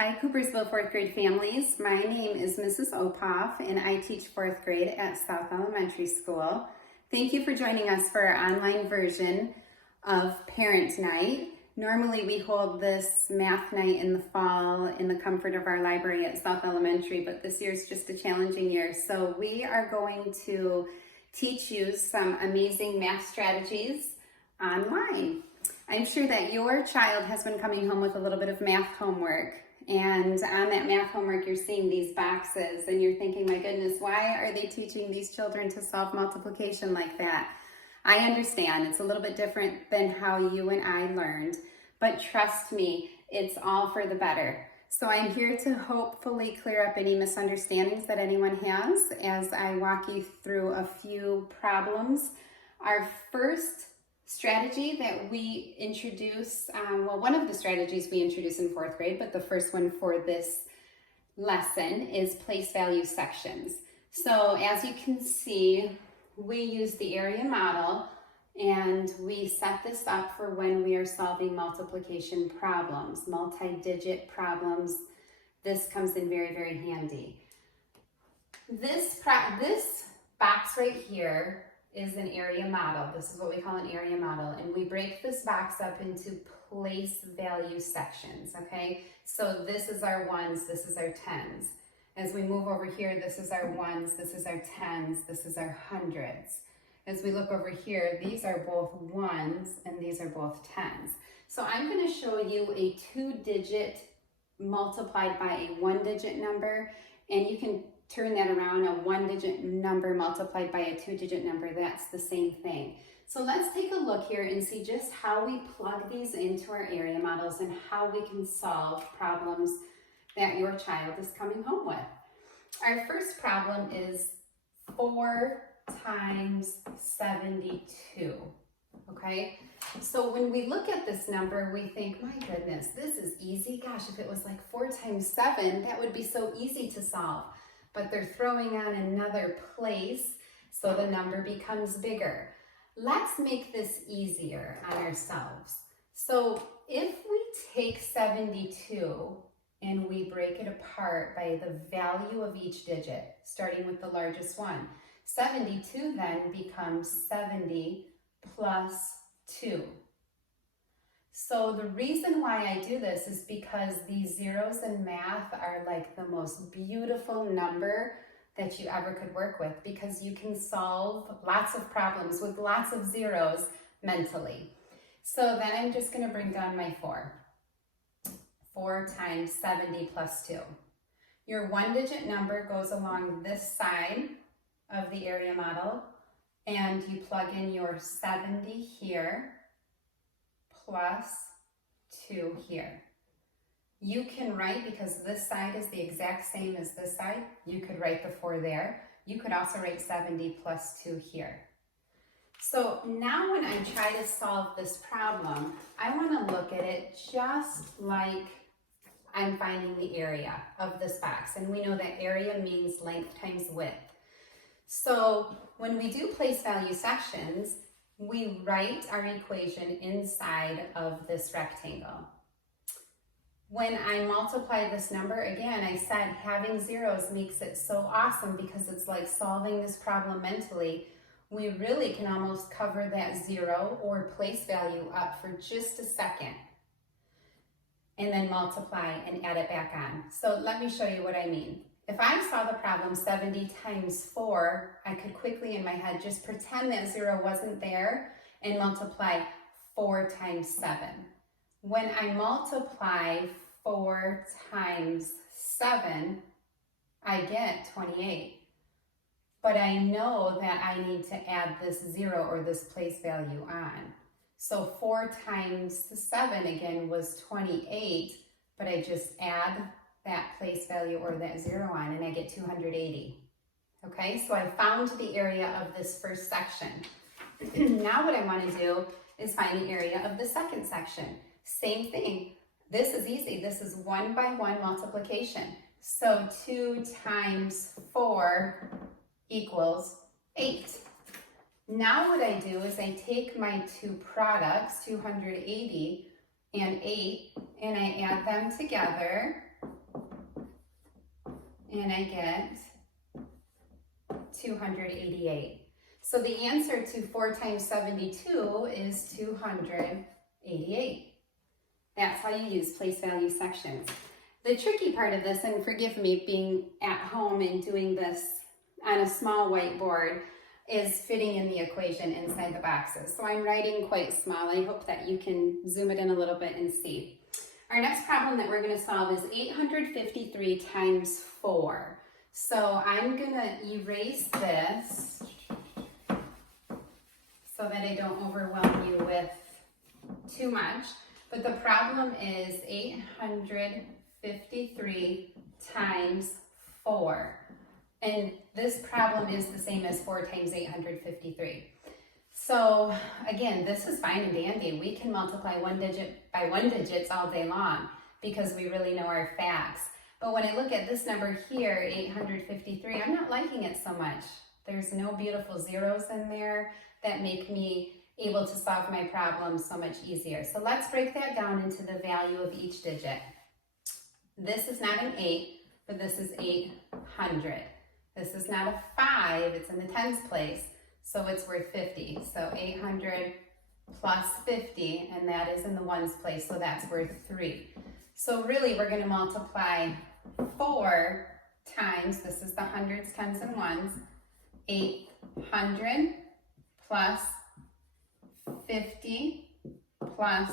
Hi, Coopersville fourth grade families. My name is Mrs. Opoff and I teach fourth grade at South Elementary School. Thank you for joining us for our online version of Parent Night. Normally we hold this math night in the fall in the comfort of our library at South Elementary, but this year is just a challenging year. So we are going to teach you some amazing math strategies online. I'm sure that your child has been coming home with a little bit of math homework. And on that math homework, you're seeing these boxes and you're thinking, my goodness, why are they teaching these children to solve multiplication like that? I understand it's a little bit different than how you and I learned, but trust me, it's all for the better. So I'm here to hopefully clear up any misunderstandings that anyone has as I walk you through a few problems. Our first strategy that we introduce, one of the strategies we introduce in fourth grade, but the first one for this lesson is place value sections. So as you can see, we use the area model and we set this up for when we are solving multiplication problems, multi-digit problems. This comes in very, very handy. This box right here is an area model. This is what we call an area model, and we break this box up into place value sections, okay? So this is our ones, this is our tens. As we move over here, this is our ones, this is our tens, this is our hundreds. As we look over here, these are both ones and these are both tens. So I'm going to show you a 2-digit multiplied by a 1-digit number, and you can turn that around, a 1-digit number multiplied by a 2-digit number, that's the same thing. So let's take a look here and see just how we plug these into our area models and how we can solve problems that your child is coming home with. Our first problem is 4 times 72, okay? So when we look at this number, we think, my goodness, this is easy. Gosh, if it was like 4 times 7, that would be so easy to solve. But they're throwing on another place, so the number becomes bigger. Let's make this easier on ourselves. So if we take 72 and we break it apart by the value of each digit, starting with the largest one, 72 then becomes 70 plus 2. So the reason why I do this is because these zeros in math are like the most beautiful number that you ever could work with, because you can solve lots of problems with lots of zeros mentally. So then I'm just going to bring down my 4. 4 times 70 plus 2. Your 1-digit number goes along this side of the area model, and you plug in your 70 here plus 2 here. You can write, because this side is the exact same as this side, you could write the 4 there. You could also write 70 plus 2 here. So now when I try to solve this problem, I want to look at it just like I'm finding the area of this box. And we know that area means length times width. So when we do place value sections, we write our equation inside of this rectangle. When I multiply this number, again, I said having zeros makes it so awesome because it's like solving this problem mentally. We really can almost cover that zero or place value up for just a second and then multiply and add it back on. So let me show you what I mean. If I saw the problem 70 times 4, I could quickly in my head just pretend that 0 wasn't there and multiply 4 times 7. When I multiply 4 times 7, I get 28. But I know that I need to add this 0 or this place value on. So 4 times 7 again was 28, but I just add that place value or that 0 on and I get 280. Okay, so I found the area of this first section. Now what I want to do is find the area of the second section. Same thing. This is easy. This is 1 by 1 multiplication. So 2 times 4 equals 8. Now what I do is I take my two products, 280 and 8, and I add them together and I get 288. So the answer to 4 times 72 is 288. That's how you use place value sections. The tricky part of this, and forgive me being at home and doing this on a small whiteboard, is fitting in the equation inside the boxes. So I'm writing quite small. I hope that you can zoom it in a little bit and see. Our next problem that we're going to solve is 853 times 4. So I'm going to erase this so that I don't overwhelm you with too much. But the problem is 853 times 4. And this problem is the same as 4 times 853. So again, this is fine and dandy. We can multiply one digit by one digits all day long because we really know our facts. But when I look at this number here, 853, I'm not liking it so much. There's no beautiful zeros in there that make me able to solve my problem so much easier. So let's break that down into the value of each digit. This is not an 8, but this is 800. This is not a 5, it's in the tens place, so it's worth 50. So 800 plus 50, and that is in the ones place, so that's worth 3. So really we're going to multiply 4 times, this is the hundreds, tens, and ones, 800 plus 50 plus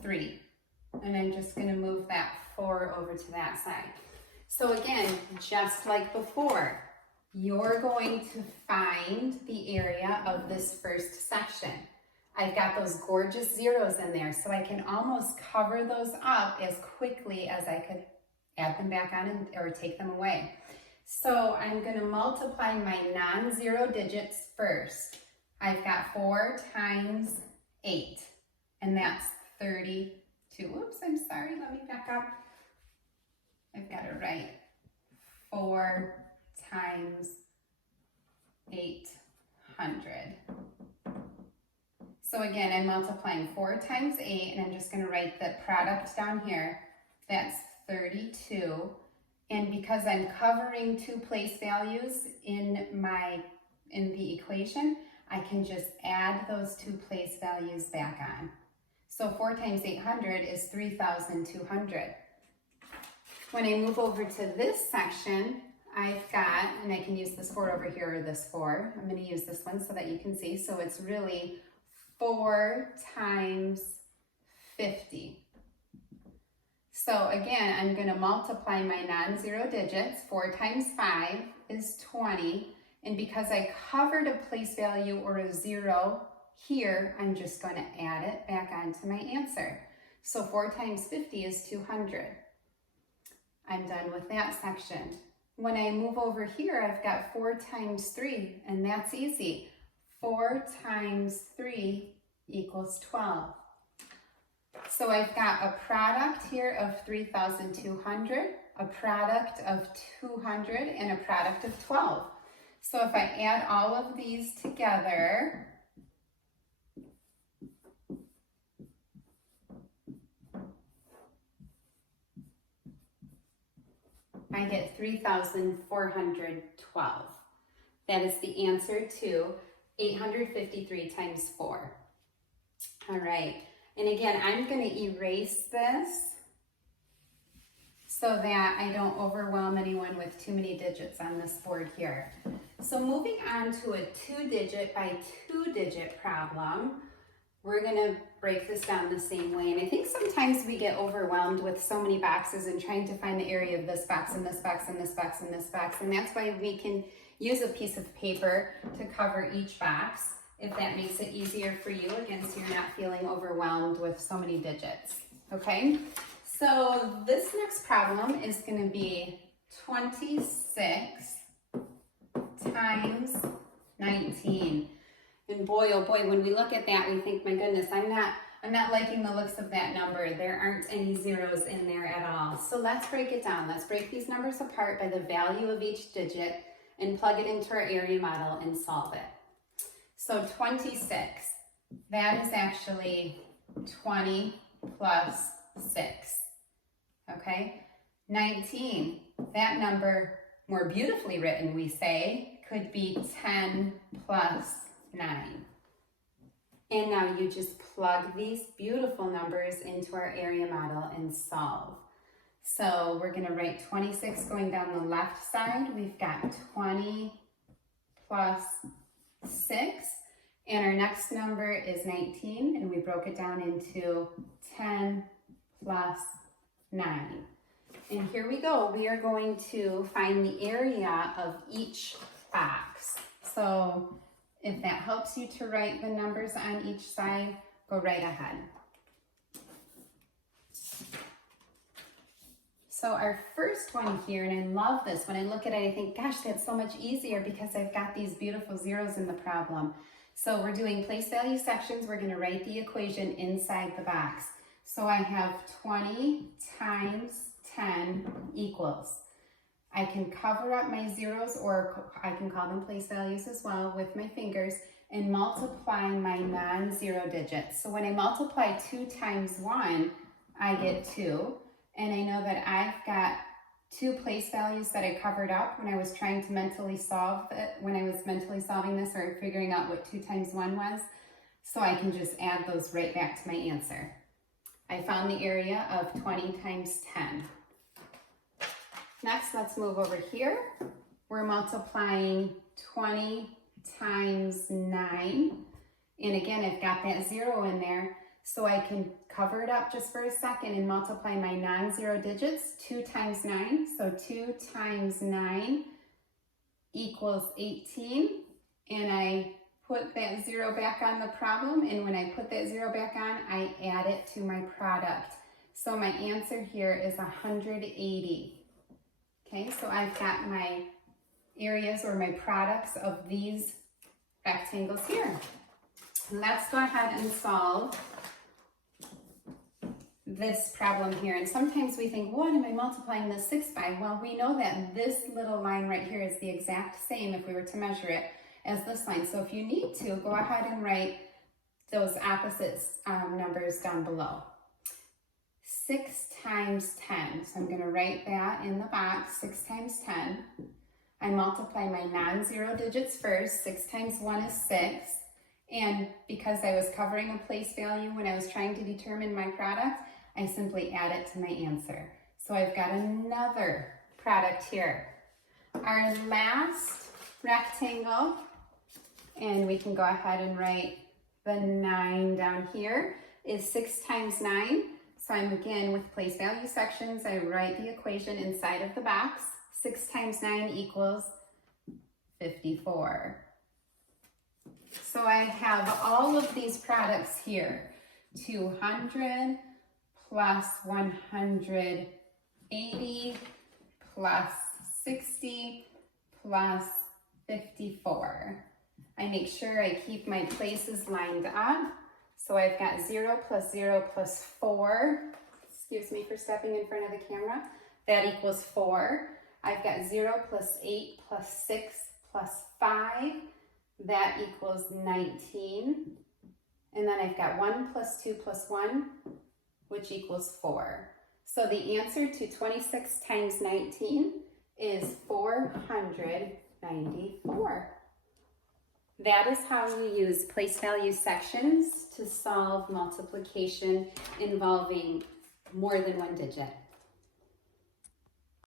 3. And I'm just going to move that 4 over to that side. So again, just like before, you're going to find the area of this first section. I've got those gorgeous zeros in there, so I can almost cover those up as quickly as I could add them back on or take them away. So I'm going to multiply my non-zero digits first. I've got 4 times 8, and that's 32. Oops, I'm sorry, let me back up. I've got it right. 4 times 800. So again, I'm multiplying 4 times 8, and I'm just going to write the product down here. That's 32. And because I'm covering two place values in the equation, I can just add those two place values back on. So 4 times 800 is 3,200. When I move over to this section, I've got, and I can use this 4 over here or this 4. I'm going to use this one so that you can see. So it's really 4 times 50. So again, I'm going to multiply my non-zero digits. 4 times 5 is 20. And because I covered a place value or a 0 here, I'm just going to add it back onto my answer. So 4 times 50 is 200. I'm done with that section. When I move over here, I've got 4 times 3, and that's easy. 4 times 3 equals 12. So I've got a product here of 3,200, a product of 200, and a product of 12. So if I add all of these together, I get 3,412. That is the answer to 853 times 4. All right, and again, I'm going to erase this so that I don't overwhelm anyone with too many digits on this board here. So moving on to a 2-digit by 2-digit problem, we're going to break this down the same way. And I think sometimes we get overwhelmed with so many boxes and trying to find the area of this box and this box and this box and this box. And that's why we can use a piece of paper to cover each box, if that makes it easier for you, again, so you're not feeling overwhelmed with so many digits, okay? So this next problem is going to be 26 times 19. And boy, oh boy, when we look at that, we think, my goodness, I'm not liking the looks of that number. There aren't any zeros in there at all. So let's break it down. Let's break these numbers apart by the value of each digit and plug it into our area model and solve it. So 26, that is actually 20 plus 6, okay? 19. That number, more beautifully written, we say, could be 10 plus 9. And now you just plug these beautiful numbers into our area model and solve. So we're going to write 26 going down the left side. We've got 20 plus 6. And our next number is 19. And we broke it down into 10 plus 9. And here we go. We are going to find the area of each box. So if that helps you to write the numbers on each side, go right ahead. So our first one here, and I love this, when I look at it, I think, gosh, that's so much easier because I've got these beautiful zeros in the problem. So we're doing place value sections. We're going to write the equation inside the box. So I have 20 times 10 equals. I can cover up my zeros, or I can call them place values as well, with my fingers and multiply my non-zero digits. So when I multiply 2 times 1, I get 2. And I know that I've got 2 place values that I covered up when I was trying to mentally solve it, when I was mentally solving this or figuring out what 2 times 1 was. So I can just add those right back to my answer. I found the area of 20 times 10. Next, let's move over here. We're multiplying 20 times 9. And again, I've got that 0 in there, so I can cover it up just for a second and multiply my non-zero digits. 2 times 9, so 2 times 9 equals 18. And I put that 0 back on the problem, and when I put that 0 back on, I add it to my product. So my answer here is 180. Okay, so I've got my areas or my products of these rectangles here. Let's go ahead and solve this problem here. And sometimes we think, what am I multiplying this 6 by? Well, we know that this little line right here is the exact same, if we were to measure it, as this line. So if you need to, go ahead and write those opposite numbers down below. 6 times 10. So I'm going to write that in the box, 6 times 10. I multiply my non-zero digits first. 6 times 1 is 6. And because I was covering a place value when I was trying to determine my product, I simply add it to my answer. So I've got another product here. Our last rectangle, and we can go ahead and write the 9 down here, is 6 times 9. So I'm again with place value sections. I write the equation inside of the box. 6 times 9 equals 54. So I have all of these products here. 200 plus 180 plus 60 plus 54. I make sure I keep my places lined up. So I've got 0 plus 0 plus 4. Excuse me for stepping in front of the camera. That equals 4. I've got 0 plus 8 plus 6 plus 5. That equals 19. And then I've got 1 plus 2 plus 1, which equals 4. So the answer to 26 times 19 is 494. That is how we use place value sections to solve multiplication involving more than one digit.